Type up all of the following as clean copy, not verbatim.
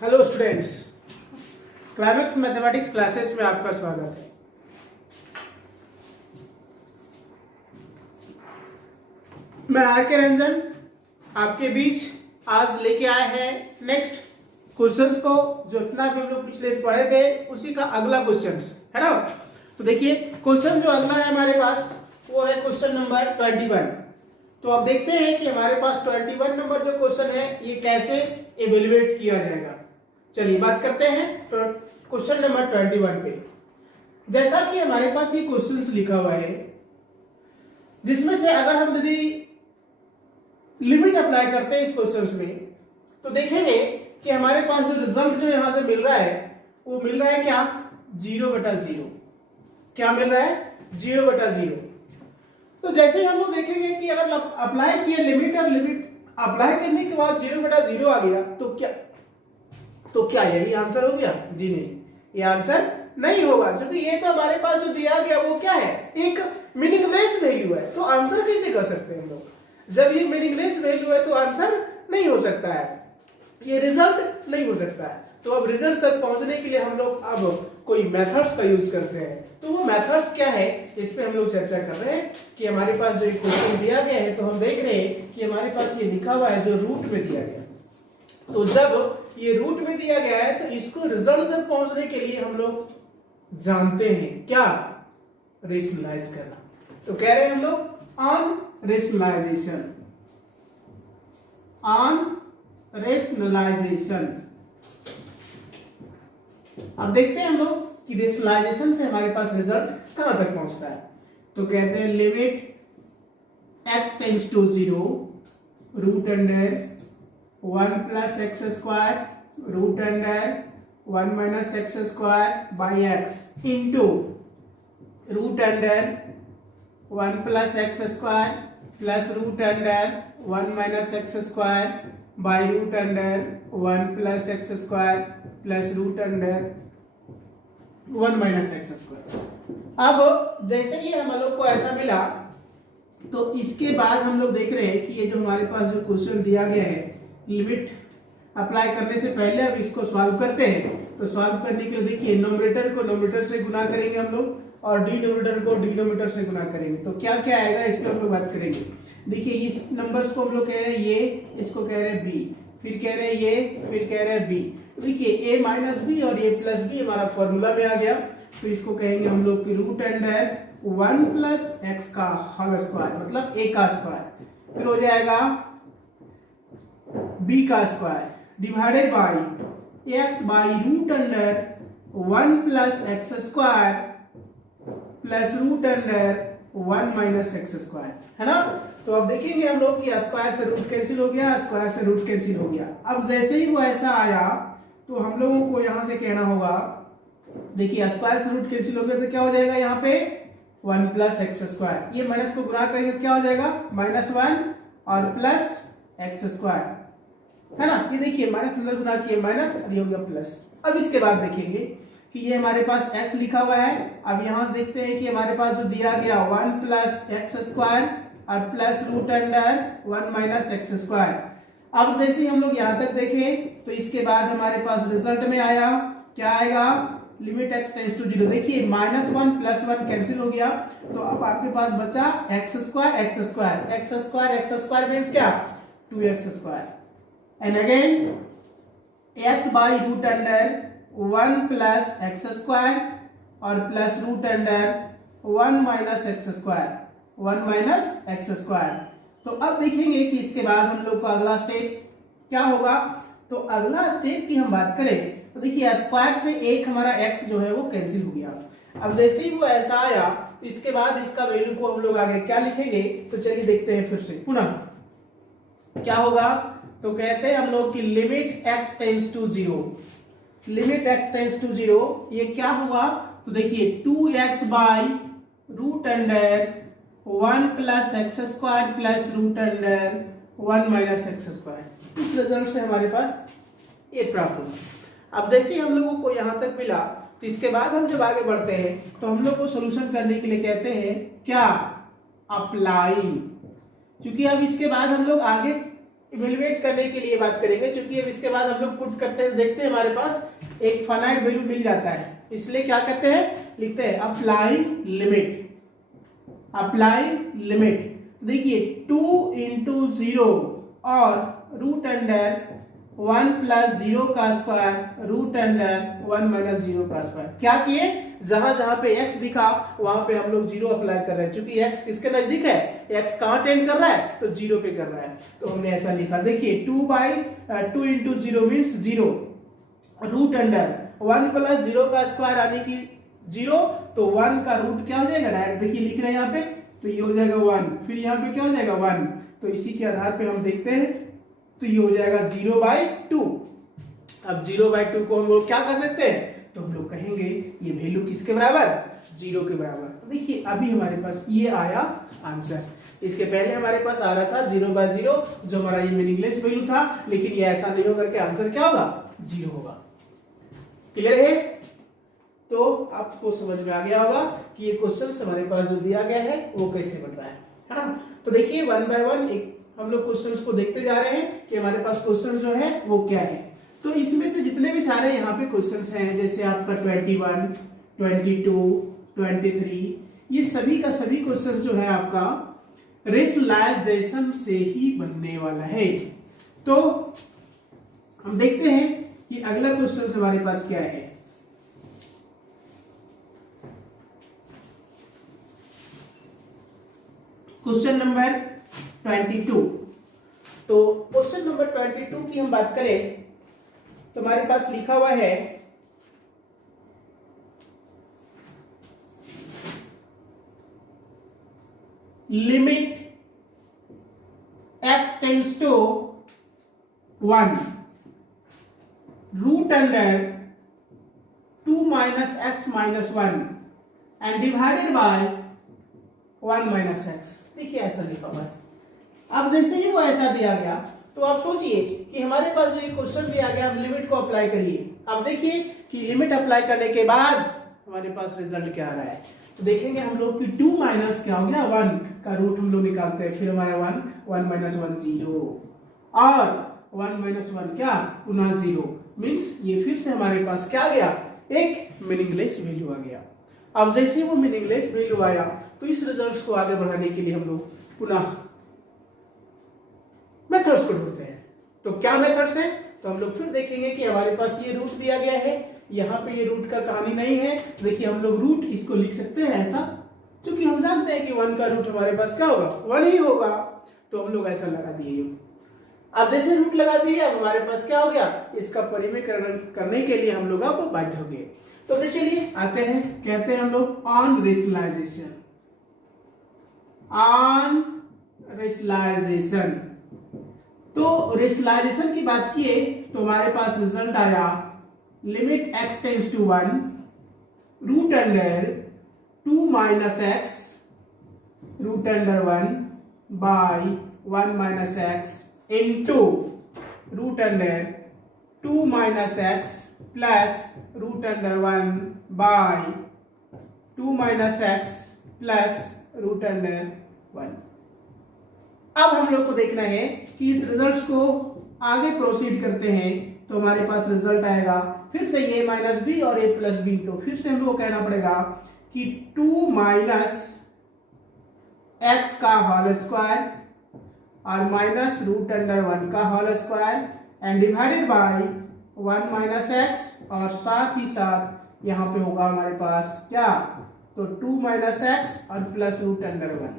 Hello students, climax mathematics classes में आपका स्वागत है। मैं आर के रंजन आपके बीच आज लेके आए हैं नेक्स्ट क्वेश्चंस को। जो इतना भी हम लोग पिछले पढ़े थे उसी का अगला क्वेश्चंस है ना। तो देखिए क्वेश्चन जो अगला है हमारे पास वो है क्वेश्चन नंबर 21। तो अब देखते हैं कि हमारे पास 21 नंबर जो क्वेश्चन है ये कैसे इवेल्युएट किया जाएगा। चलिए बात करते हैं तो क्वेश्चन नंबर 21 पे। जैसा कि हमारे पास ये क्वेश्चंस लिखा हुआ है जिसमें से अगर हम यदि लिमिट अप्लाई करते हैं इस क्वेश्चंस में तो देखेंगे कि हमारे पास जो रिजल्ट जो यहां से मिल रहा है वो मिल रहा है क्या 0/0। क्या मिल रहा है 0/0। तो जैसे ही हम लोग देखेंगे कि अगर अप्लाई किए लिमिट और लिमिट अप्लाई करने के बाद 0/0 आ गया तो क्या यही आंसर हो गया? जी नहीं, ये आंसर नहीं होगा क्योंकि ये तो हमारे पास जो दिया गया वो क्या है, एक मीनिंगलेस वैल्यू है। तो आंसर कैसे कर सकते हैं हम लोग? जब ये मीनिंगलेस वैल्यू है तो आंसर नहीं हो सकता है, ये रिजल्ट नहीं हो सकता है। तो अब रिजल्ट तक पहुंचने के लिए हम लोग अब कोई मेथड्स का यूज करते हैं। तो वो मेथड्स क्या है इस पे हम लोग चर्चा कर रहे हैं कि हमारे पास जो एक क्वेश्चन दिया गया है तो हम देख रहे हैं कि हमारे पास ये लिखा हुआ है जो रूट में दिया गया। तो जब ये रूट में दिया गया है तो इसको रिजल्ट तक पहुंचने के लिए हम लोग जानते हैं क्या, रेशनलाइज करना। तो कह रहे हैं हम लोग ऑन रेशनलाइजेशन, अब देखते हैं हम लोग कि रेशनलाइजेशन से हमारे पास रिजल्ट कहां तक पहुंचता है। तो कहते हैं limit x tends to 0 root under 1 plus x square root under 1 minus x square by x into root under 1 plus x square plus root under 1 minus x square by root under 1 plus x square plus root under 1 minus x square. अब जैसे ही हम लोग को ऐसा मिला तो इसके बाद हम लोग देख रहे हैं कि ये जो हमारे पास जो क्वेश्चन दिया गया है लिमिट अप्लाई करने से पहले अब इसको सॉल्व करते हैं। तो सॉल्व करने के लिए देखिए नोमिनेटर को नोमिनेटर से गुना करेंगे हम लोग और डिनोमिनेटर को डिनोमिनेटर से गुना करेंगे। तो क्या क्या आएगा इस पर हम लोग बात करेंगे। देखिए इस नंबर्स को हम लोग कह रहे हैं ये, इसको कह रहे हैं बी, फिर कह रहे हैं ये, फिर कह रहे हैं बी। तो देखिए a माइनस बी और a प्लस बी हमारा फॉर्मूला में आ गया। तो इसको कहेंगे हम लोग कि रूट अंडर 1 प्लस एक्स का होल स्क्वायर मतलब a का स्क्वायर, फिर हो जाएगा b का square divided by x by root under 1 plus x square plus root under 1 minus x square, है ना। तो अब देखेंगे हम लोग कि स्क्वायर से रूट कैंसिल हो गया, स्क्वायर से रूट कैंसिल हो गया। अब जैसे ही वो ऐसा आया तो हम लोगों को यहां से कहना होगा, देखिए स्क्वायर से रूट कैंसिल हो गया तो क्या हो जाएगा यहाँ पे 1 प्लस एक्स स्क्वायर, ये माइनस को गुणा करेंगे तो क्या हो जाएगा -1 और प्लस एक्स स्क्वायर, है ना। ये देखिए माइनस अंदर गुणा किए माइनस और ये हो गया प्लस। अब इसके बाद देखेंगे कि ये हमारे पास x लिखा हुआ है। अब यहां देखते हैं कि हमारे पास जो दिया गया 1 प्लस एक्स स्क्वायर और plus root under 1 minus x square. अब जैसे ही हम लोग यहां तक देखें तो इसके बाद हमारे पास रिजल्ट में आया क्या आएगा, लिमिट x टेंड्स टू 0। देखिए -1 प्लस 1 कैंसिल हो गया तो अब आपके पास बचा x square x square, x square x square means क्या 2x square and again x by root under 1 plus x square और plus root under 1 minus x square 1 minus x square. तो अब देखेंगे कि इसके बाद हम लोग का अगला स्टेप क्या होगा। तो अगला स्टेप की हम बात करें तो देखिए स्क्वायर से एक हमारा x जो है वो कैंसिल हो गया। अब जैसे ही वो ऐसा आया इसके बाद इसका वैल्यू को हम लोग आगे क्या लिखेंगे तो चलिए देखते हैं फिर से पुनः क्या होगा। तो कहते हैं हम लोग कि limit x tends to 0, limit x tends to 0 ये क्या होगा। तो देखिए 2x by root under 1 plus x square plus root under 1 minus x square. इस रिजल्ट से हमारे पास ये प्राप्त होगा। अब जैसे ही हम लोगों को यहां तक मिला तो इसके बाद हम जब आगे बढ़ते हैं तो हम लोग को सोल्यूशन करने के लिए कहते हैं क्या, अप्लाई। क्योंकि अब इसके बाद हम लोग आगे इवेलुएट करने के लिए बात करेंगे, क्योंकि अब इसके बाद हम लोग पुट करते हैं, देखते हैं हमारे पास एक फाइनाइट वैल्यू मिल जाता है, इसलिए क्या करते हैं, लिखते हैं अप्लाई लिमिट। अप्लाई लिमिट देखिए 2 into 0 और रूट अंडर 1 प्लस 0 का स्क्वायर रूट अंडर 1 माइनस 0 का स्क्वायर। क्या किए, जहां जहां पे x दिखा वहां पे हम लोग 0 अप्लाई कर रहे हैं, क्योंकि x किसके नजदीक है, x कहां टेंड कर रहा है, तो 0 पे कर रहा है, तो हमने ऐसा लिखा। देखिए 2 into 0 means 0, root under 1 plus 0 का स्क्वायर यानी कि 0, तो 1 का रूट क्या हो जाएगा, डायरेक्ट देखिए लिख रहे हैं यहाँ पे, तो ये हो जाएगा 1, फिर यहाँ पे क्या हो जाएगा 1, तो इसी के आधार पे हम देखते हैं, तो ये हो जाएगा 0/2। अब 0/2 को हम लोग क्या कर सकते हैं, तो हम लोग कहेंगे ये वैल्यू किसके बराबर, 0 के बराबर। तो देखिए अभी हमारे पास ये आया आंसर, इसके पहले हमारे पास आ रहा था 0/0 जो हमारा ये मीनिंगलेस वैल्यू था, लेकिन ये ऐसा नहीं होकर के आंसर क्या होगा, 0 होगा। क्लियर है, तो आपको समझ में आ गया होगा कि ये क्वेश्चन हमारे पास जो दिया गया है वो कैसे बन रहा है ना। तो देखिए 1 by 1 हम लोग क्वेश्चंस को देखते जा रहे हैं कि हमारे पास क्वेश्चन जो है वो क्या है। तो इसमें से जितने भी सारे यहाँ पे क्वेश्चंस हैं, जैसे आपका 21, 22, 23, ये सभी का सभी क्वेश्चन जो है आपका रेशनलाइजेशन से ही बनने वाला है। तो हम देखते हैं कि अगला क्वेश्चन हमारे पास क्या है। Question number 22। तो क्वेश्चन नंबर 22 की हम बात करें तो हमारे पास लिखा हुआ है limit x tends to 1 root under 2 minus x minus 1 and divided by 1 minus x। देखिए ऐसा लिखा हुआ है। अब जैसे ही वो ऐसा दिया गया तो आप सोचिए कि हमारे पास जो ये क्वेश्चन दिया गया, हम लिमिट को अप्लाई करिए। अब देखिए कि लिमिट अप्लाई करने के बाद हमारे पास रिजल्ट क्या आ रहा है, तो देखेंगे हम लोग कि 2 माइनस क्या हो गया 1 का रूट हम लोग निकालते हैं, फिर हमारा 1 माइनस 1 0 और 1 माइनस 1 क्या पुनः 0, मीन्स ये फिर से हमारे पास क्या आ गया, एक मीनिंगलेस वैल्यू आ गया। अब जैसे वो मीनिंगलेस वैल्यू आया तो इस रिजल्ट्स को आगे बढ़ाने के लिए हम लोग पुनः मेथड्स को ढूंढते हैं। तो क्या मेथड्स हैं, तो हम लोग फिर देखेंगे कि हमारे पास ये रूट दिया गया है, यहाँ पे ये रूट का कहानी नहीं है। देखिए हम लोग रूट इसको लिख सकते हैं ऐसा, क्योंकि हम जानते हैं कि 1 का रूट हमारे पास क्या होगा 1 ही होगा, तो हम लोग ऐसा लगा दिए। अब जैसे रूट लगा दिए, अब हमारे पास क्या हो गया, इसका परिमेयकरण करने के लिए हम लोग अब बाध्य हो गए। तो चलिए आते हैं, कहते हैं हम लोग ऑन रेशनलाइजेशन। ऑन रेशनलाइजेशन, तो रेशनलाइजेशन की बात किए तो हमारे पास रिजल्ट आया limit x tends to 1 root under 2 minus x root under 1 by 1 minus x into root under 2 minus x plus root under 1 by 2 minus x plus root under 1। अब हम लोग को देखना है कि इस रिजल्ट्स को आगे प्रोसीड करते हैं तो हमारे पास रिजल्ट आएगा फिर से a माइनस बी और a प्लस बी। तो फिर से हम लोग को कहना पड़ेगा कि 2 माइनस एक्स का होल स्क्वायर और माइनस रूट अंडर 1 का whole square and divided by 1 minus x, और साथ ही साथ यहाँ पे होगा हमारे पास क्या, तो 2 माइनस एक्स और प्लस रूट अंडर 1।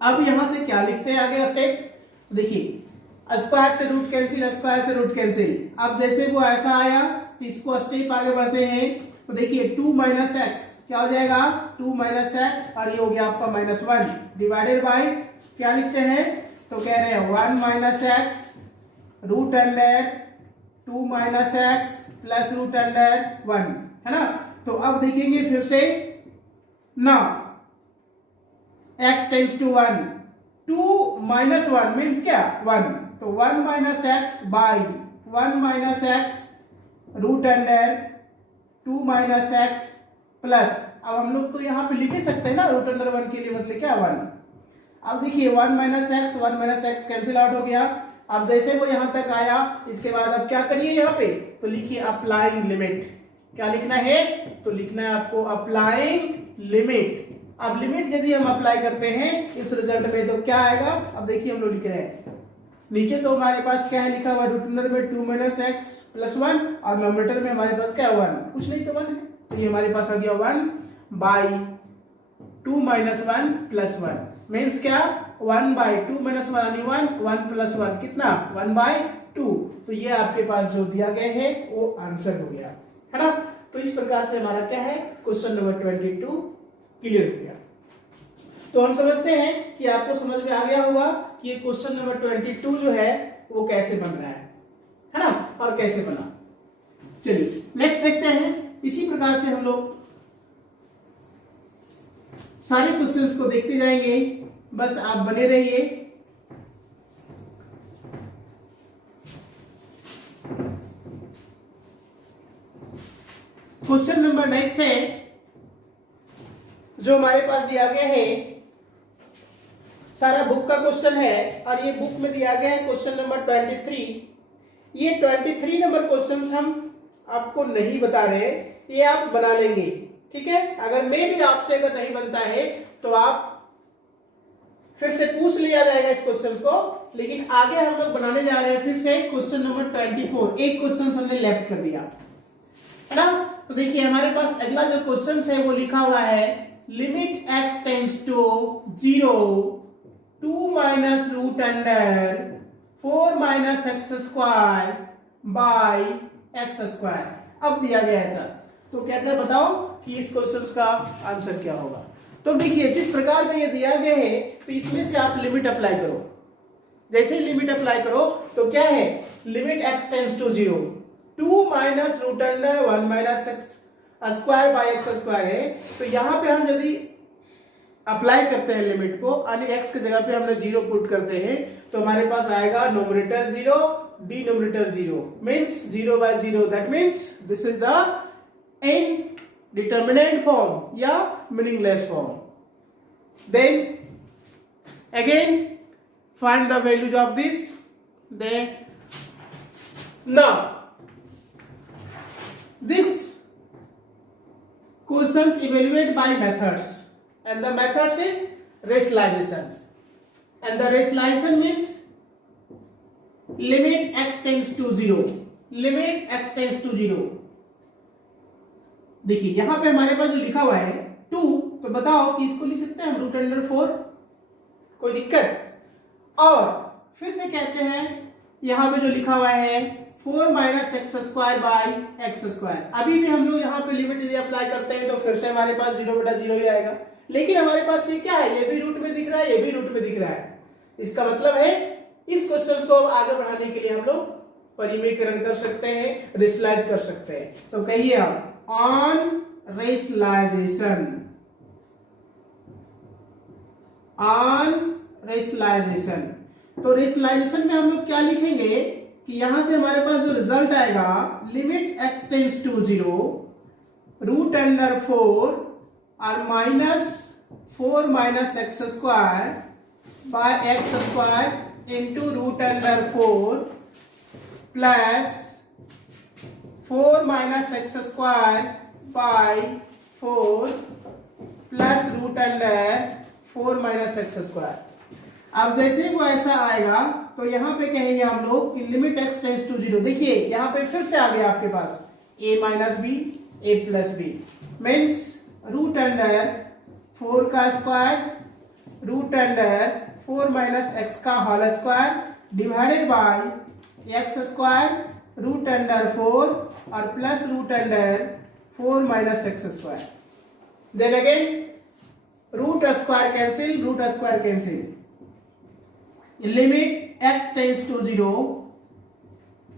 अब यहां से क्या लिखते हैं आगे स्टेप, तो देखिए स्क्वायर से रूट कैंसिल, स्क्वायर से रूट कैंसिल। अब जैसे वो ऐसा आया तो इसको स्टेप आगे बढ़ते हैं, तो देखिए 2 माइनस एक्स क्या हो जाएगा 2 माइनस एक्स और ये हो गया आपका माइनस 1 डिवाइडेड बाय क्या लिखते हैं, तो कह रहे हैं 1 minus x root under 2 minus x plus root under 1, है ना। तो अब देखेंगे फिर से ना x tends to 1, 2 minus 1 means क्या 1, तो 1 minus x by 1 minus x root under 2 minus x plus, अब हम लोग तो यहाँ पे लिख ही सकते हैं ना रूट अंडर 1 के लिए बदले क्या 1। अब देखिए 1 माइनस एक्स कैंसिल आउट हो गया, अब जैसे वो यहां तक आया, इसके बाद अब क्या करिए यहाँ पे, तो लिखिए अप्लाइंग लिमिट। क्या लिखना है, तो लिखना है आपको अप्लाइंग लिमिट। अब लिमिट यदि हम अप्लाई करते हैं इस रिजल्ट में तो क्या आएगा, अब देखिए हम लोग लिख रहे हैं नीचे तो हमारे पास क्या है लिखा हुआ, रूट अंडर में 2 - x + 1 और नोमिनेटर में हमारे पास क्या है 1, कुछ नहीं तो 1 है, तो ये हमारे पास आ गया 1/2 - 1 + 1 मीन्स क्या 1/2 - 1 यानी 1 1 + 1 कितना 1/2। तो ये आपके पास जो दिया गया है वो आंसर हो गया है ना। तो इस प्रकार से हमारा क्या है क्वेश्चन नंबर 22 क्लियर हो गया। तो हम समझते हैं कि आपको समझ में आ गया होगा कि ये क्वेश्चन नंबर 22 जो है वो कैसे बन रहा है ना, और कैसे बना। चलिए नेक्स्ट देखते हैं। इसी प्रकार से हम लोग सारे क्वेश्चंस को देखते जाएंगे, बस आप बने रहिए। क्वेश्चन नंबर नेक्स्ट है जो हमारे पास दिया गया है, सारा बुक का क्वेश्चन है और ये बुक में दिया गया है क्वेश्चन नंबर 23। ये 23 नंबर क्वेश्चंस हम आपको नहीं बता रहे, ये आप बना लेंगे, ठीक है। अगर मैं भी आपसे अगर नहीं बनता है तो आप फिर से पूछ लिया जाएगा इस क्वेश्चन को, लेकिन आगे हम लोग बनाने जा रहे हैं फिर से क्वेश्चन नंबर 24। एक क्वेश्चन हमने लेफ्ट कर दिया है ना। तो देखिए हमारे पास अगला जो क्वेश्चन है वो लिखा हुआ है limit x tends to 0 2 - root under 4 - x² by x²। अब दिया गया है सर, तो कहते हैं बताओ कि इस क्वेश्चन का आंसर क्या होगा। तो देखिए जिस प्रकार में ये दिया गया है तो इसमें से आप लिमिट अप्लाई करो। जैसे ही लिमिट अप्लाई करो तो क्या है limit x tends to 0 2 - root under 1 - x² by x² है। तो यहां पे हम यदि अप्लाई करते हैं लिमिट को, यानी x की जगह पे हमने 0 पुट करते हैं तो हमारे पास आएगा nominator 0 denominator 0 means 0/0। That means this is the indeterminate form या meaningless form। Then again find the values of this। Then now this questions evaluate by methods and the methods is rationalization, and the rationalization means limit x tends to 0, limit x tends to 0। देखिए यहां पे हमारे पास जो लिखा हुआ है 2, तो बताओ कि इसको लिख सकते हैं हम रूट अंडर 4, कोई दिक्कत। और फिर से कहते हैं यहां पे जो लिखा हुआ है 4 - x² बाय x²। अभी भी हम लोग यहां पे लिमिट यदि अप्लाई करते हैं तो फिर से हमारे पास 0/0 ही आएगा, लेकिन हमारे पास ये क्या है, ये भी रूट में दिख रहा है, ये भी रूट में दिख रहा है। इसका मतलब है इस क्वेश्चन को आगे बढ़ाने के लिए हम लोग परिमेयकरण कर सकते हैं, रेशनलाइज कर सकते हैं। तो कहिए आप on rationalization, on rationalization। तो रेशनलाइजेशन में हम लोग क्या लिखेंगे कि यहां से हमारे पास जो रिजल्ट आएगा limit x tends to 0 root under 4 और -4 - x² by x² into root under 4 plus 4 - x² by 4 plus root under 4 - x²। अब जैसे वो ऐसा आएगा तो यहां पे कहेंगे हम लोग कि लिमिट x टेंड्स टू 0। देखिए यहां पे फिर से आ गया आपके पास a - b a + b means root under 4 का स्क्वायर रूट अंडर 4 - x का whole square divided by x² root under 4 और plus root under 4 - x²। Then again root square cancel, root square cancel, limit x tends to 0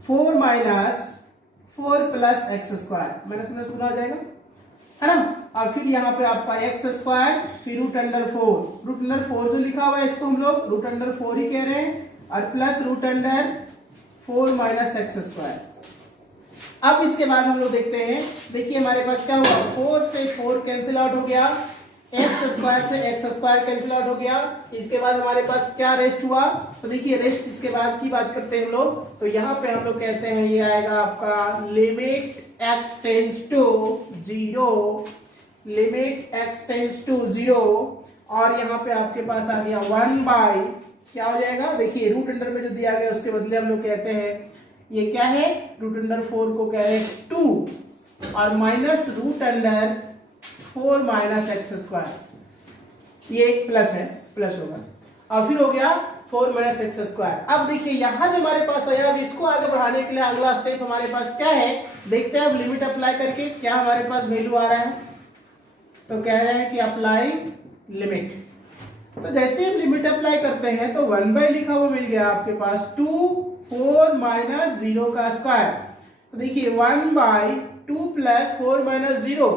4 - 4 plus x², minus हो जाएगा है ना। और फिर यहाँ पे आपका x² फिर रूट अंडर 4 जो लिखा हुआ है इसको हम लोग रूट अंडर 4 ही कह रहे हैं, और प्लस रूट अंडर 4 - x²। अब इसके बाद हम लोग देखते हैं, देखिए हमारे पास क्या हुआ 4 से 4 कैंसिल आउट हो गया, एक्स स्क्वायर से एक्स स्क्वायर कैंसिल आउट हो गया। इसके बाद हमारे पास क्या रेस्ट हुआ, तो देखिए रेस्ट इसके बाद की बात करते हैं हम लोग, तो यहाँ पे हम लोग कहते हैं ये आएगा आपका limit x tends to zero, limit x tends to zero, और यहाँ पे आपके पास आ गया 1 बाई क्या हो जाएगा, देखिए रूट अंडर में जो दिया गया उसके बदले हम लोग कहते हैं ये क्या है, रूट अंडर 4 को कह रहे हैं 2 और minus root under 4 minus x square, ये एक प्लस है, प्लस होगा, और फिर हो गया 4 माइनस एक्स स्क्वायर। अब देखिए यहां जो हमारे पास आया, अब इसको आगे बढ़ाने के लिए अगला स्टेप हमारे पास क्या है, देखते हैं अब लिमिट अप्लाई करके क्या हमारे पास वैल्यू आ रहा है। तो कह रहे हैं कि अप्लाई लिमिट, तो जैसे हम लिमिट अप्लाई करते हैं तो 1 बाई लिखा हुआ मिल गया आपके पास 2 4 माइनस 0 का स्क्वायर, तो देखिए 1 बाई 2 प्लस 4 माइनस 0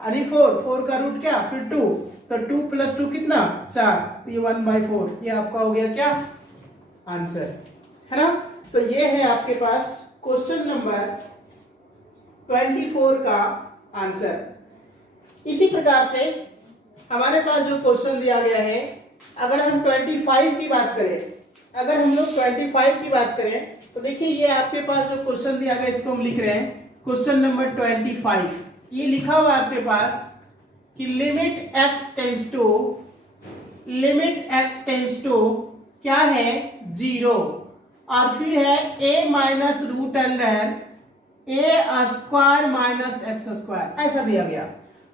यानी 4 का रूट क्या, फिर 2, तो 2 प्लस 2 कितना 4, तो ये 1 बाई 4, ये आपका हो गया क्या आंसर, है ना। तो ये है आपके पास क्वेश्चन नंबर 24 का आंसर। इसी प्रकार से हमारे पास जो क्वेश्चन दिया गया है, अगर हम 25 की बात करें, अगर हम लोग 25 की बात करें तो देखिए ये आपके पास जो क्वेश्चन दिया गया इसको हम लिख रहे हैं क्वेश्चन नंबर 25। ये लिखा हुआ आपके पास कि लिमिट x टेंस टू क्या है 0, और फिर है a minus root under a square minus x square, ऐसा दिया गया।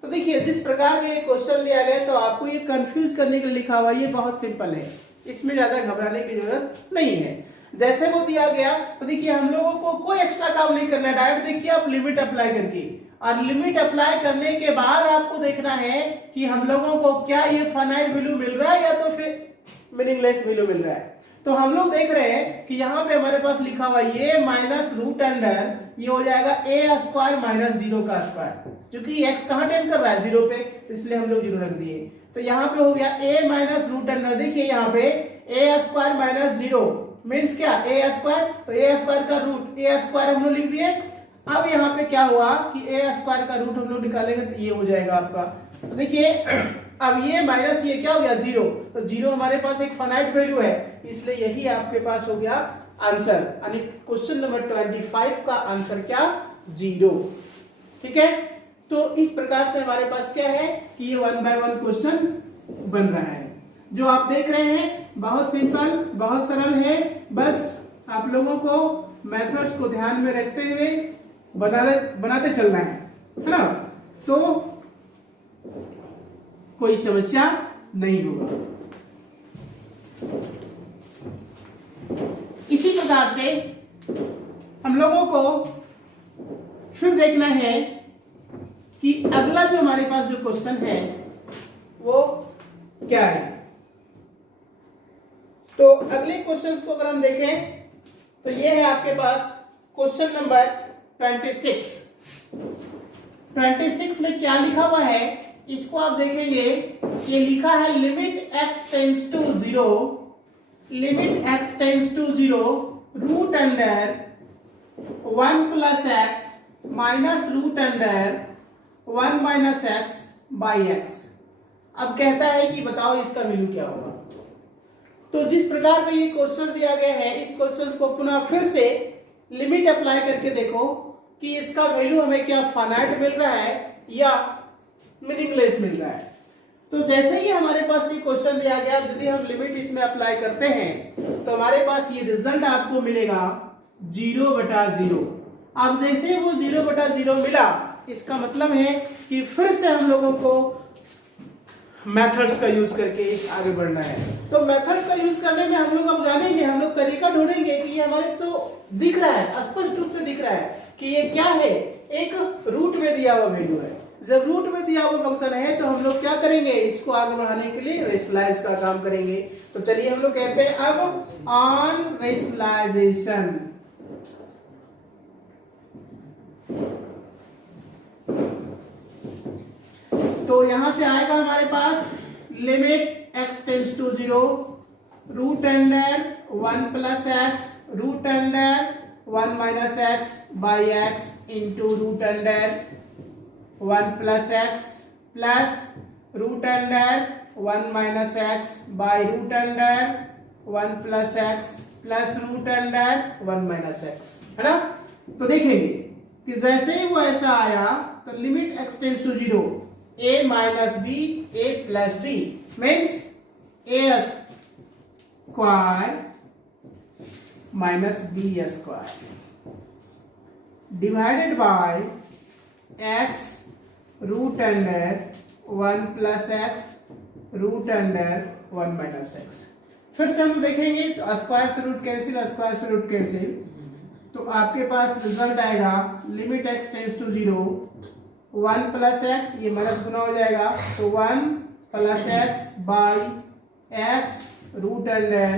तो देखिए जिस प्रकार का ये क्वेश्चन दिया गया तो आपको ये कंफ्यूज करने के लिए लिखा हुआ, ये बहुत सिंपल है, इसमें ज्यादा घबराने की जरूरत नहीं है। जैसे वो दिया गया तो देखिए हम लोगों को कोई एक्स्ट्रा काम नहीं करना है, डायरेक्ट देखिए आप लिमिट अप्लाई करके, और लिमिट अप्लाई करने के बाद आपको देखना है कि हम लोगों को क्या ये फाइनाइट वैल्यू मिल रहा है या तो फिर मीनिंगलेस वैल्यू मिल रहा है। तो हम लोग देख रहे हैं कि यहाँ पे हमारे पास लिखा हुआ ये माइनस रूट अंडर ये हो जाएगा ए स्क्वायर माइनस 0 का स्क्वायर, क्योंकि एक्स कहाँ टेंड कर रहा है 0 पे, इसलिए हम लोग 0 रख दिए। तो यहाँ पे हो गया ए माइनस रूट अंडर, देखिए यहाँ पे ए स्क्वायर माइनस 0 मीन्स क्या ए स्क्वायर, तो ए स्क्वायर का रूट ए स्क्वायर हम लोग लिख दिए। अब यहाँ पे क्या हुआ कि ए स्क्वायर का रूट हम लोग निकालेंगे तो ये हो जाएगा आपका, तो देखिए अब ये माइनस ये क्या हो गया 0, तो 0 हमारे पास एक फाइनाइट वैल्यू है, इसलिए यही आपके पास हो गया आंसर, यानी क्वेश्चन नंबर 25 का आंसर क्या 0। ठीक है, तो इस प्रकार से हमारे पास क्या है कि ये 1 बाय 1 क्वेश्चन बन रहा है। जो आप देख रहे हैं बहुत सिंपल, बहुत सरल है, बस आप लोगों को मेथड्स को ध्यान में रखते हुए बनाते चलना है ना, तो कोई समस्या नहीं होगा। इसी प्रकार से हम लोगों को फिर देखना है कि अगला जो हमारे पास जो क्वेश्चन है वो क्या है। तो अगले क्वेश्चंस को अगर हम देखें तो ये है आपके पास क्वेश्चन नंबर 26। 26 में क्या लिखा हुआ है इसको आप देखेंगे, ये लिखा है limit x tends to 0, limit x tends to 0 root under 1 plus x minus root under 1 minus x by x. अब कहता है कि बताओ इसका वैल्यू क्या होगा। तो जिस प्रकार का ये क्वेश्चन दिया गया है, इस क्वेश्चन को पुनः फिर से लिमिट अप्लाई करके देखो कि इसका वैल्यू हमें क्या फाइनाइट मिल रहा है या मीनिंगलेस मिल रहा है। तो जैसे ही हमारे पास ये क्वेश्चन दिया गया, यदि हम लिमिट इसमें अप्लाई करते हैं तो हमारे पास ये रिजल्ट आपको मिलेगा 0/0। अब जैसे वो 0/0 मिला, इसका मतलब है कि फिर से हम लोगों को मेथड्स का यूज करके आगे बढ़ना है। तो मेथड्स का यूज करने में हम लोग अब जानेंगे, हम लोग तरीका ढूंढेंगे कि ये हमारे तो दिख रहा है, स्पष्ट रूप से दिख रहा है कि ये क्या है, एक रूट में दिया हुआ वैल्यू है। जब रूट में दिया हुआ फंक्शन है तो हम लोग क्या करेंगे, इसको आगे बढ़ाने के लिए रेशनलाइज का काम करेंगे। तो चलिए हम लोग कहते हैं अब ऑन रेशनलाइजेशन। तो यहां से आएगा हमारे पास limit x tends to 0 root under 1 plus x root under 1 minus x by x into root under 1 plus x plus root under 1 minus x by root under 1 plus x plus root under 1 minus x, है ना। तो देखेंगे कि जैसे ही वो ऐसा आया तो limit x tends to 0 a minus b a plus b means a square minus b square divided by x root under 1 plus x root under 1 minus x. फिर से हम देखेंगे तो स्क्वायर से रूट कैंसिल, स्क्वायर से root cancel, तो आपके पास रिजल्ट आएगा limit x tends to 0 1 plus x, ये माइनस गुना हो जाएगा तो 1 plus x by x root under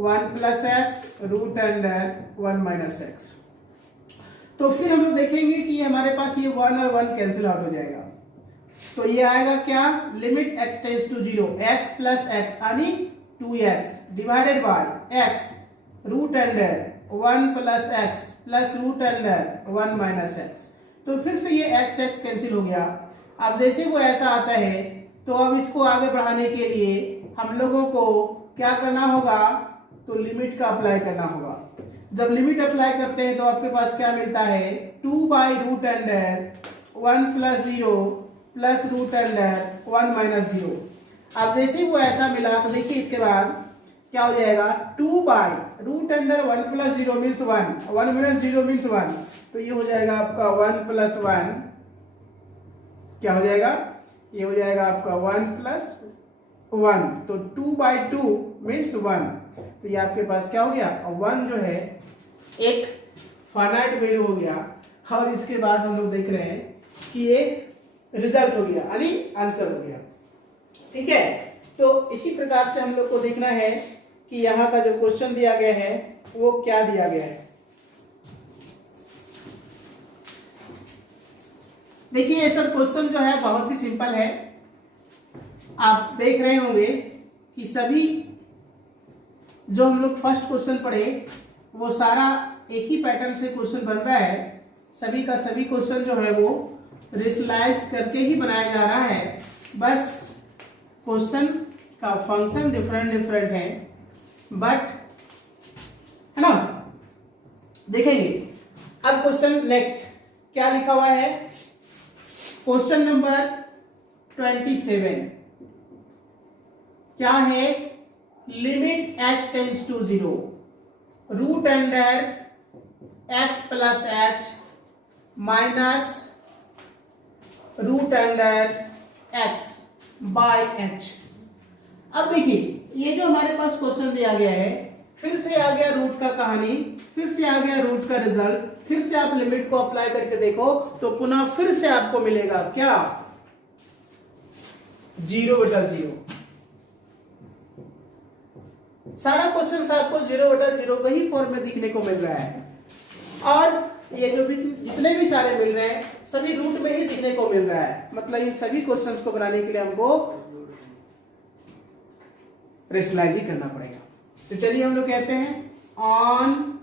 1 plus x root under 1 minus x. तो फिर हम लोग देखेंगे कि हमारे पास ये 1 और 1 कैंसिल आउट हो जाएगा, तो ये आएगा क्या, limit x tends to 0 x plus x यानी 2x divided by x root under 1 plus x plus root under 1 minus x. तो फिर से ये x x कैंसिल हो गया। अब जैसे वो ऐसा आता है तो अब इसको आगे बढ़ाने के लिए हम लोगों को क्या करना होगा, तो लिमिट का अप्लाई करना होगा। जब लिमिट अप्लाई करते हैं तो आपके पास क्या मिलता है, 2 by root under 1 plus 0 plus root under 1 minus 0। अब जैसे ही वो ऐसा मिला तो देखिए इसके बाद क्या हो जाएगा, 2 by root under 1 plus 0 means 1, 1 minus 0 means 1, तो ये हो जाएगा आपका 1 प्लस 1, क्या हो जाएगा, ये हो जाएगा आपका 1 प्लस 1, तो 2 बाई 2 मीन्स 1, तो ये आपके पास क्या हो गया, 1 जो है एक फाइनाइट वैल्यू हो गया। और इसके बाद हम लोग देख रहे हैं कि ये रिजल्ट हो गया यानी आंसर हो गया। ठीक है, तो इसी प्रकार से हम लोग को देखना है कि यहाँ का जो क्वेश्चन दिया गया है वो क्या दिया गया है। देखिए ये सब क्वेश्चन जो है बहुत ही सिंपल है। आप देख रहे होंगे कि सभी जो हम लोग फर्स्ट क्वेश्चन पढ़े वो सारा एक ही पैटर्न से क्वेश्चन बन रहा है। सभी का सभी क्वेश्चन जो है वो रेशनलाइज करके ही बनाया जा रहा है, बस क्वेश्चन का फंक्शन डिफरेंट है, बट है ना। देखेंगे अब क्वेश्चन नेक्स्ट क्या लिखा हुआ है, क्वेश्चन नंबर 27 क्या है, limit h tends to 0 root under x plus h minus root under x by h। अब देखिए ये जो हमारे पास क्वेश्चन दिया गया है, फिर से आ गया रूट का कहानी, फिर से आ गया रूट का रिजल्ट, फिर से आप लिमिट को अप्लाई करके देखो तो पुनः फिर से आपको मिलेगा क्या, 0/0। सारा क्वेश्चन आपको 0/0 का ही फॉर्म में दिखने को मिल रहा है, और ये जो भी इतने भी सारे मिल रहे हैं सभी रूट में ही दिखने को मिल रहा है। मतलब इन सभी क्वेश्चंस को बनाने के लिए हमको रेशनलाइज ही करना पड़ेगा। तो चलिए हम लोग कहते हैं ऑन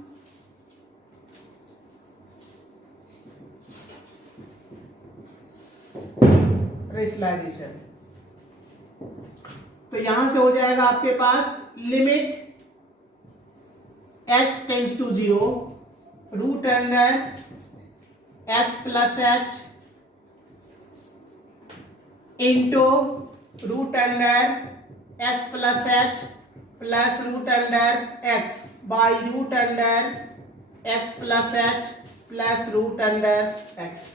रेशनलाइजेशन। तो यहां से हो जाएगा आपके पास limit h tends to 0 root under x plus h into root under x plus h plus root under x by root under x plus h plus root under x।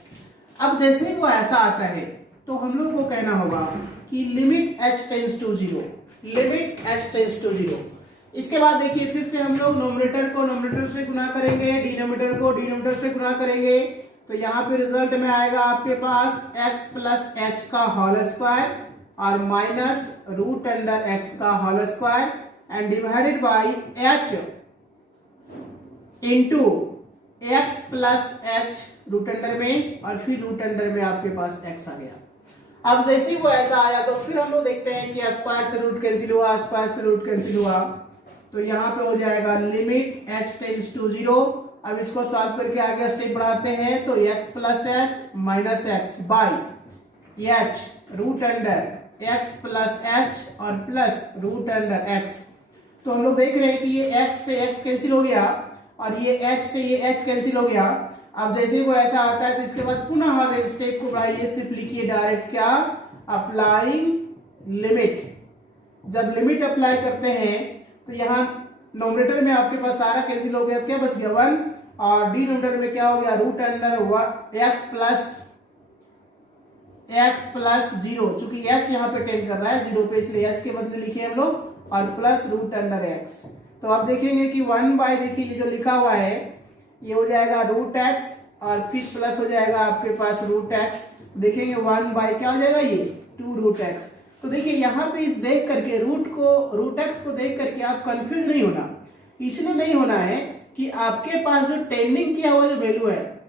अब जैसे वो ऐसा आता है तो हम लोग को कहना होगा कि limit h tends to 0, limit h tends to 0। इसके बाद देखिए फिर से हम लोग नोमिनेटर को नोमिनेटर से गुना करेंगे, डिनोमिनेटर को डिनोमिनेटर से गुना करेंगे, तो यहाँ पे रिजल्ट में आएगा आपके पास x प्लस h का होल स्क्वायर और माइनस रूट अंडर x का whole square and divided by h into x plus h root under में और फिर रूट अंडर में आपके पास x आ गया। अब जैसे ही वो ऐसा आया तो फिर हम लोग देखते हैं कि स्क्वायर से रूट कैंसिल हुआ, स्क्वायर से रूट कैंसिल हुआ, तो यहाँ पे हो जाएगा लिमिट h टेंड्स टू 0। अब इसको सॉल्व करके आगे स्टेप बढ़ाते हैं तो x plus h minus x by h root under x plus h और प्लस रूट अंडर एक्स। तो हम लोग देख रहे हैं कि ये एक्स से एक्स कैंसिल हो गया और ये एच से ये एच कैंसिल हो गया। अब जैसे ही वो ऐसा आता है तो इसके बाद पुनः हम एक स्टेप को बढ़ाइए, सिर्फ लिखिए डायरेक्ट क्या, अप्लाइंग लिमिट। जब लिमिट अप्लाई करते हैं तो यहाँ नोमिनेटर में आपके पास सारा कैंसिल हो गया, क्या बच गया 1, और डिनोमिनेटर में क्या हो गया रूट अंडर एक्स प्लस 0, चूंकि एच यहाँ पे टेंड कर रहा है 0 पे, इसलिए एच के बदले लिखे हम लोग और प्लस रूट अंडर एक्स। तो आप देखेंगे कि 1 बाय, देखिए ये जो लिखा हुआ है ये हो जाएगा रूट एक्स और फिर प्लस हो जाएगा आपके पास रूट एक्स। देखेंगे 1 बाय क्या हो जाएगा ये 2 रूट एक्स। तो देखिए यहाँ पे इस देख करके रूट एक्स को देख करके आप कंफ्यूज नहीं होना, इसलिए नहीं होना है कि आपके पास जो टेंडिंग किया हुआ जो वैल्यू है,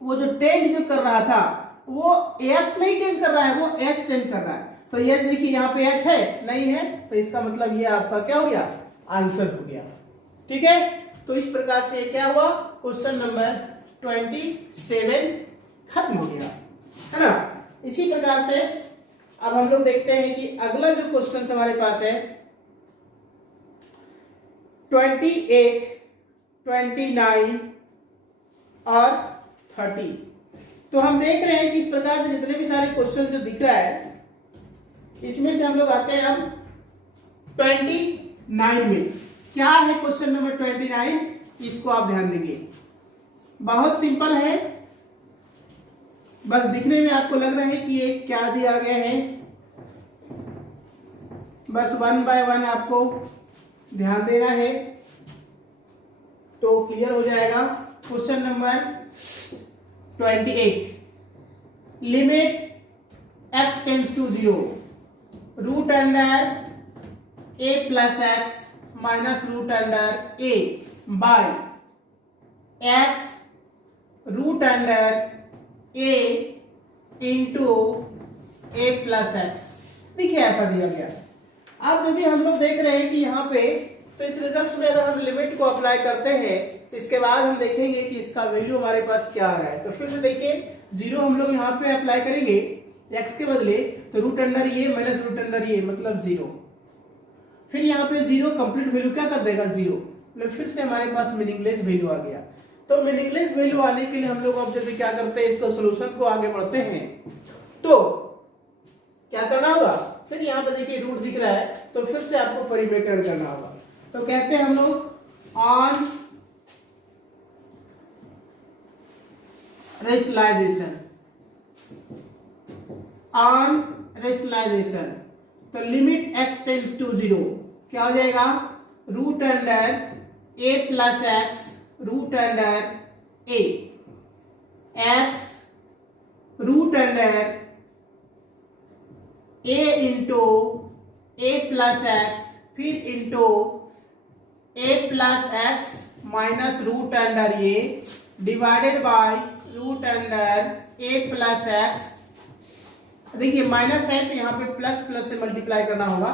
वो जो टेंड जो कर रहा था वो एक्स नहीं टेंड कर रहा है, वो एच टेंड कर रहा है। तो ये देखिए यहाँ पे एच है नहीं है, तो इसका मतलब ये आपका क्या हो गया, आंसर हो गया। ठीक है, तो इस प्रकार से क्या हुआ, क्वेश्चन नंबर 27 खत्म हो गया, है ना। इसी प्रकार से अब हम लोग देखते हैं कि अगला जो क्वेश्चन हमारे पास है 28, 29 और 30। तो हम देख रहे हैं कि इस प्रकार से जितने भी सारे क्वेश्चन जो दिख रहा है इसमें से हम लोग आते हैं अब 29 में। क्या है क्वेश्चन नंबर 29, इसको आप ध्यान देंगे, बहुत सिंपल है, बस दिखने में आपको लग रहा है कि ये क्या दिया गया है, बस 1 बाय 1 आपको ध्यान देना है तो क्लियर हो जाएगा। Question number 28, limit x tends to 0 root under a plus x minus root under a by x root under a into a plus x. देखिए ऐसा दिया गया। अब यदि हम लोग देख रहे हैं कि यहाँ पे तो इस रिजल्ट में अगर हम लिमिट को अप्लाई करते हैं इसके बाद हम देखेंगे कि इसका वैल्यू हमारे पास क्या आ रहा है। तो फिर से देखिए 0 हम लोग यहाँ पे अप्लाई करेंगे x के बदले, तो रूट अंडर ये माइनस रूट अंडर ये मतलब 0, फिर यहाँ पे 0 कंप्लीट वैल्यू क्या कर देगा 0, मतलब फिर से हमारे पास मीनिंगलेस वैल्यू आ गया। तो मीनिंगलेस वैल्यू आने के लिए हम लोग अब जैसे क्या करते हैं, इसको सोल्यूशन को आगे बढ़ते हैं तो क्या करना होगा, फिर यहाँ पे देखिए रूट दिख रहा है तो फिर से आपको परिमेटर करना होगा। तो कहते हैं हम लोग ऑन रेशनलाइजेशन, ऑन रेशनलाइजेशन तो लिमिट x टेंड्स टू 0 क्या हो जाएगा, root under a plus x root under a, x root under a into a plus x फिर into a plus x minus root under ये divided by root under a plus x. देखिए minus है तो यहाँ पे plus plus से multiply करना होगा।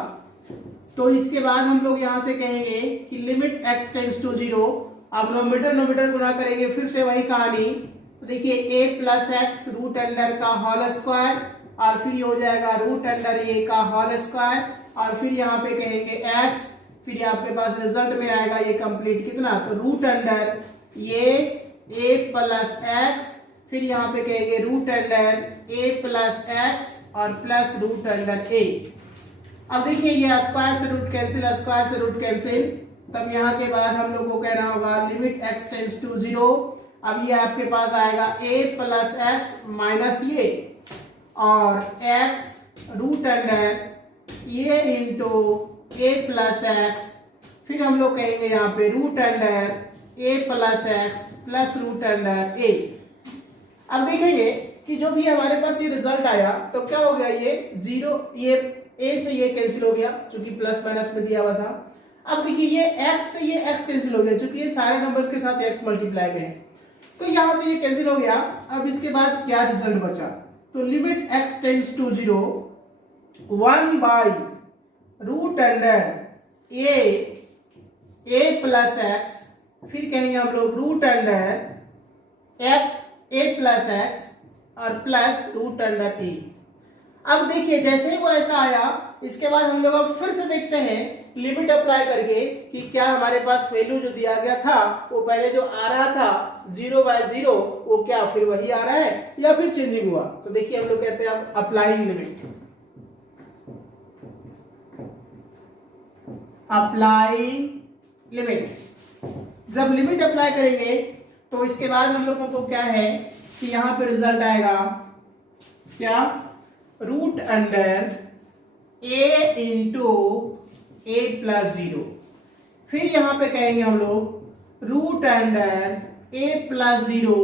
तो इसके बाद हम लोग यहाँ से कहेंगे कि लिमिट x टेंड्स टू 0, अब नोमिनेटर गुणा करेंगे, फिर से वही कहानी। तो देखिए a plus x root under का होल स्क्वायर और फिर ये हो जाएगा रूट अंडर a का होल स्क्वायर और फिर यहाँ पे कहेंगे x, फिर आपके पास रिजल्ट में आएगा ये कंप्लीट कितना, तो रूट अंडर ये a प्लस एक्स, फिर यहाँ पे कहेंगे root under a plus x और प्लस रूट अंडर a। अब देखिए ये स्क्वायर से रूट कैंसिल, स्क्वायर से रूट कैंसिल, तब यहाँ के बाद हम लोग को कहना होगा लिमिट x टेंड्स टू 0। अब ये आपके पास आएगा a प्लस एक्स माइनस ये और x रूट अंडर ये इंटू a प्लस एक्स, फिर हम लोग कहेंगे यहाँ पे root under a plus x plus root under a। अब देखेंगे कि जो भी हमारे पास ये रिजल्ट आया तो क्या हो गया, ये 0, ये a से ये कैंसिल हो गया क्योंकि प्लस माइनस में दिया हुआ था। अब देखिए ये x से ये x कैंसिल हो गया क्योंकि ये सारे नंबर्स के साथ x मल्टीप्लाई में है, तो यहाँ से ये कैंसिल हो गया। अब इसके बाद क्या रिजल्ट बचा, तो limit x tends to 0 1 by root under a plus x, फिर कहेंगे हम लोग root under x a plus x और प्लस रूट अंडर a। अब देखिए जैसे ही वो ऐसा आया, इसके बाद हम लोग अब फिर से देखते हैं लिमिट अप्लाई करके कि क्या हमारे पास वैल्यू जो दिया गया था वो पहले जो आ रहा था 0/0 वो क्या फिर वही आ रहा है या फिर चेंजिंग हुआ। तो देखिए हम लोग कहते हैं अब अप्लाइंग लिमिट, अप्लाइंग लिमिट। जब लिमिट अप्लाई करेंगे तो इसके बाद हम लोगों को क्या है कि यहां पे रिजल्ट आएगा क्या, root under a into a plus 0। फिर यहां पे कहेंगे हम लोग रूट अंडर a प्लस 0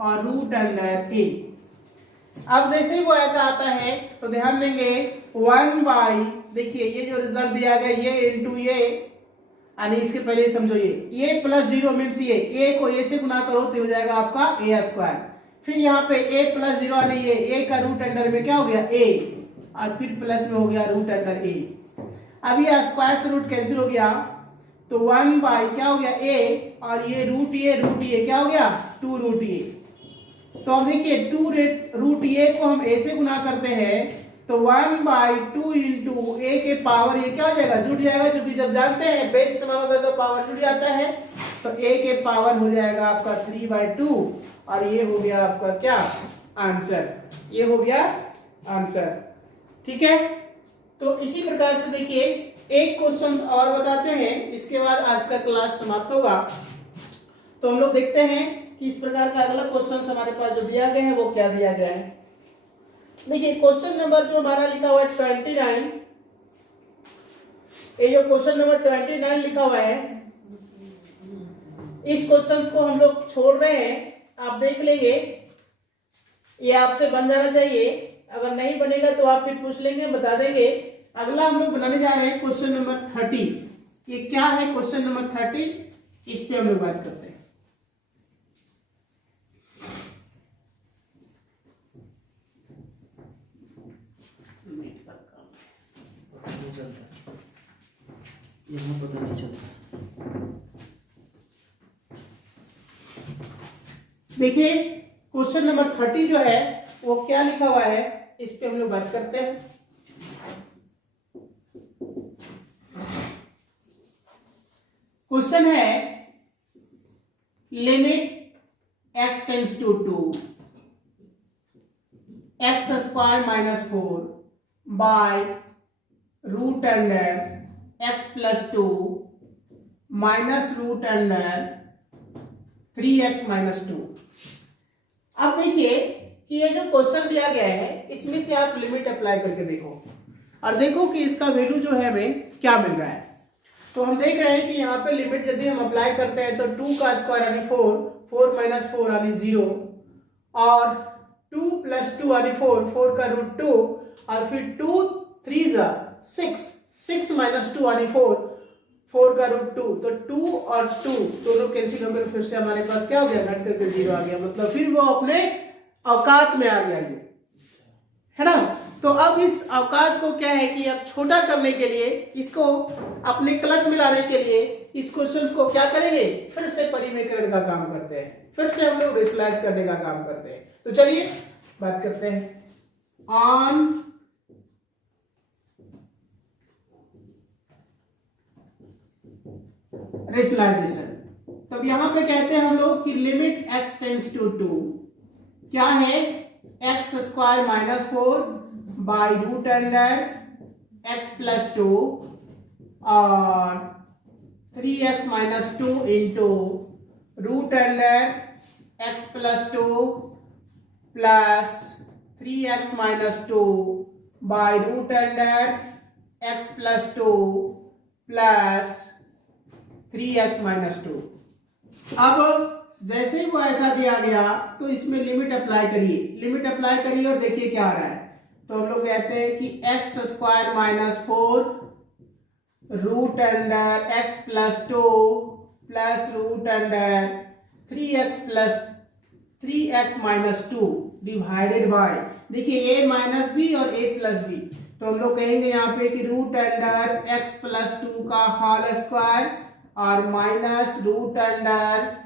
और रूट अंडर a। अब जैसे ही वो ऐसा आता है तो ध्यान देंगे 1 देखिए ये जो रिजल्ट दिया गया ये इंटू ये, यानी इसके पहले समझो ये प्लस 0 मीन्स ये a को a से गुना करो तो हो जाएगा आपका a स्क्वायर। फिर यहाँ पे a प्लस 0 यानी ये a का रूट अंडर में क्या हो गया a, और फिर प्लस में हो गया रूट अंडर a। अब ये स्क्वायर से रूट कैंसिल हो गया तो 1 बाई क्या हो गया a, और ये रूट ये क्या हो गया 2 रूट ये। तो अब देखिए 2 रूट ये को हम a से गुना करते हैं तो 1/2 इंटू a के पावर ये क्या हो जाएगा जुड़ जाएगा, क्योंकि जब जानते हैं बेस समान होता है तो पावर जुड़ जाता है। तो a के पावर हो जाएगा आपका 3/2 और ये हो गया आपका क्या आंसर, ये हो गया आंसर। ठीक है, तो इसी प्रकार से देखिए एक क्वेश्चन और बताते हैं, इसके बाद आज का क्लास समाप्त होगा। तो हम लोग देखते हैं कि इस प्रकार का अगला क्वेश्चन हमारे पास जो दिया गया है वो क्या दिया गया है। देखिए क्वेश्चन नंबर जो हमारा लिखा हुआ है 29, ये जो क्वेश्चन नंबर 29 लिखा हुआ है, इस क्वेश्चन को हम लोग छोड़ रहे हैं, आप देख लेंगे ये आपसे बन जाना चाहिए। अगर नहीं बनेगा तो आप फिर पूछ लेंगे, बता देंगे। अगला हम लोग बनाने जा रहे हैं क्वेश्चन नंबर 30। ये क्या है क्वेश्चन नंबर 30, इस पे हम लोग बात करते हैं। यहाँ पता नहीं चलता। देखिए क्वेश्चन नंबर 30 जो है वो क्या लिखा हुआ है, इस पे हम लोग बात करते हैं। क्वेश्चन है limit x tends to 2 x square minus 4 by root under x plus 2 minus root under 3x minus 2। अब देखिए कि ये जो क्वेश्चन दिया गया है इसमें से आप लिमिट अप्लाई करके देखो और देखो कि इसका वैल्यू जो है हमें क्या मिल रहा है। तो हम देख रहे हैं कि यहाँ पे लिमिट यदि हम अप्लाई करते हैं तो 2 का स्क्वायर यानी 4, 4 माइनस 4 यानी 0, और 2 प्लस 2 यानी 4, 4 का रूट 2, और फिर 2 3 जा 6, 6 माइनस 2 यानी 4, 4 का रूट 2, तो 2 और 2 दोनों कैंसिल होकर फिर से हमारे पास क्या हो गया घट करके 0 आ गया, मतलब फिर वो अपने औकात में आ गया, ये है ना। तो अब इस औकात को क्या है कि अब छोटा करने के लिए, इसको अपने क्लच में लाने के लिए इस क्वेश्चन को क्या करेंगे, फिर से परिमेयकरण का काम करते हैं, फिर से हम लोग रेशनलाइज करने का काम करते हैं। तो चलिए बात करते हैं ऑन रेशनलाइजेशन। तब यहां पे कहते हैं हम लोग कि लिमिट x टेंड्स टू 2 क्या है, x square minus 4 by root under x plus 2 और 3x minus 2 into root under x plus 2 plus 3x minus 2 by root under x plus 2 plus 3x minus 2। अब जैसे ही वो ऐसा दिया गया तो इसमें लिमिट अप्लाई करिए, लिमिट अप्लाई करिए और देखिए क्या आ रहा है। तो हम लोग कहते हैं कि x square minus 4 root under x plus 2 plus root under 3x minus 2 divided by, देखिए a माइनस बी और a प्लस बी। तो हम लोग कहेंगे यहाँ पे कि रूट अंडर x प्लस 2 का होल स्क्वायर और minus root under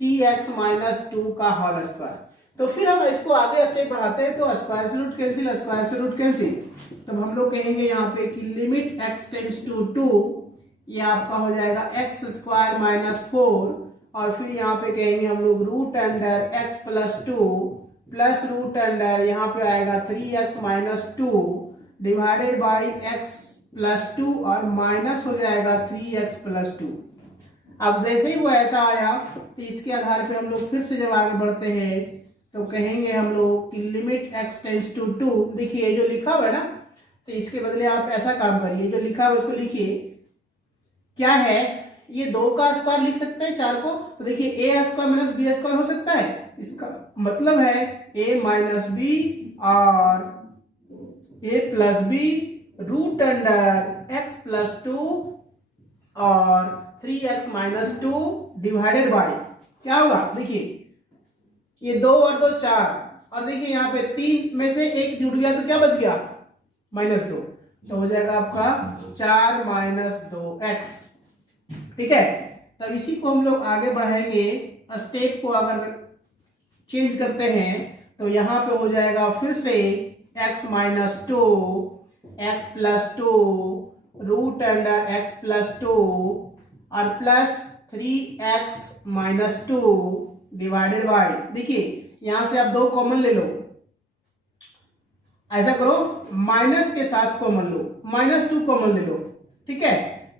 3x minus 2 का होल स्क्वायर। तो फिर हम इसको आगे स्टेप बढ़ाते हैं, तो स्क्वायर से रूट कैंसिल, स्क्वायर से रूट कैंसिल। तब हम लोग कहेंगे यहाँ पे कि लिमिट x टेंड्स टू 2, ये आपका हो जाएगा एक्स स्क्वायर माइनस 4, और फिर यहाँ पे कहेंगे हम लोग root under x plus 2 plus root under यहाँ पे आएगा 3x minus 2 divided by x plus 2 और माइनस हो जाएगा 3x प्लस 2। अब जैसे ही वो ऐसा आया तो इसके आधार पे हम लोग फिर से जब आगे बढ़ते हैं तो कहेंगे हम लोग कि लिमिट x टेंड्स टू 2, देखिए जो लिखा हुआ है ना, तो इसके बदले आप ऐसा काम करिए, जो लिखा है उसको लिखिए क्या है, ये 2 का स्क्वायर लिख सकते हैं 4 को, तो देखिए a square minus b square हो सकता है, इसका मतलब है a माइनस बी और a plus b root under x plus 2 और 3x माइनस 2 डिवाइडेड बाई क्या होगा, देखिए ये 2 और 2 4, और देखिए यहाँ पे 3 में से 1 जुड़ गया तो क्या बच गया -2, तो हो जाएगा आपका 4 माइनस 2x। ठीक है, तब इसी को हम लोग आगे बढ़ाएंगे, स्टेप को अगर चेंज करते हैं तो यहाँ पे हो जाएगा फिर से x minus 2 x plus 2 root under x plus 2 और plus 3x minus 2 divided by, देखिए यहां से आप 2 कॉमन ले लो, ऐसा करो माइनस के साथ कॉमन लो, -2 कॉमन ले लो। ठीक है,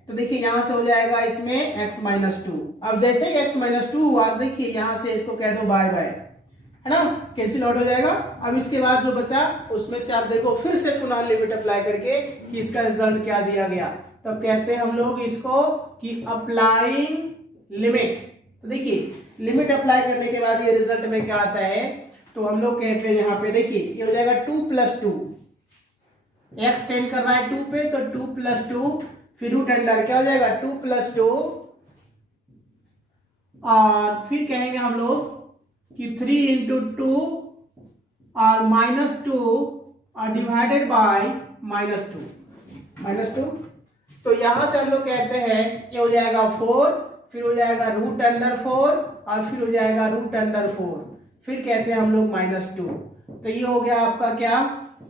तो देखिए यहां से हो जाएगा इसमें x माइनस 2, अब जैसे ही x माइनस 2 हुआ देखिए यहां से इसको कह दो बाय बाय, है ना, कैंसिल आउट हो जाएगा। अब इसके बाद जो बचा उसमें से आप देखो फिर से पुनः लिमिट अप्लाई करके कि इसका रिजल्ट क्या दिया गया, तब कहते हैं हम लोग इसको कि अप्लाइंग लिमिट। तो देखिए लिमिट अप्लाई करने के बाद ये रिजल्ट में क्या आता है, तो हम लोग कहते हैं यहाँ पे देखिए ये हो जाएगा 2 प्लस 2, x टेंड कर रहा है 2 पे, तो 2 प्लस 2 फिर रूट अंडर क्या हो जाएगा 2 प्लस 2 और फिर कहेंगे हम लोग कि 3 इंटू 2 और -2 और डिवाइडेड बाय -2, तो यहां से हम लोग कहते हैं ये हो जाएगा 4, फिर हो जाएगा रूट अंडर 4 और फिर हो जाएगा रूट अंडर 4, फिर कहते हैं हम लोग -2, तो ये हो गया आपका क्या,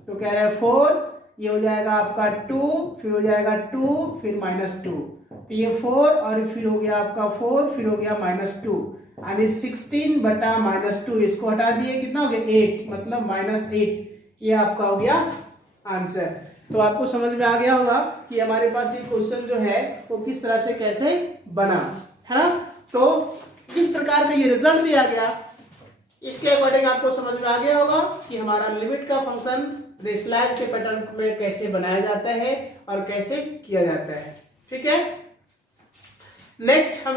तो कह रहे हैं 4, ये हो जाएगा आपका 2, फिर हो जाएगा 2 फिर -2, तो ये 4 और फिर हो गया आपका 4 फिर हो गया -2, यानी 16 बटा -2, इसको हटा दिए कितना हो गया 8, मतलब -8, ये आपका हो गया आंसर। तो आपको समझ में आ गया होगा कि हमारे पास ये क्वेश्चन जो है वो किस तरह से कैसे बना, है ना। तो किस प्रकार से ये रिजल्ट दिया गया, इसके अकॉर्डिंग आपको समझ में आ गया होगा कि हमारा लिमिट का फंक्शन डिरिचलेट के पैटर्न में कैसे बनाया जाता है और कैसे किया जाता है। ठीक है, नेक्स्ट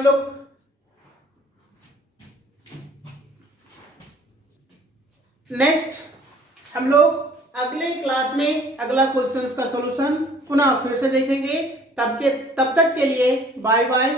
हम लोग अगले क्लास में अगला क्वेश्चन का सॉल्यूशन पुनः फिर से देखेंगे। तब तक के लिए बाय बाय।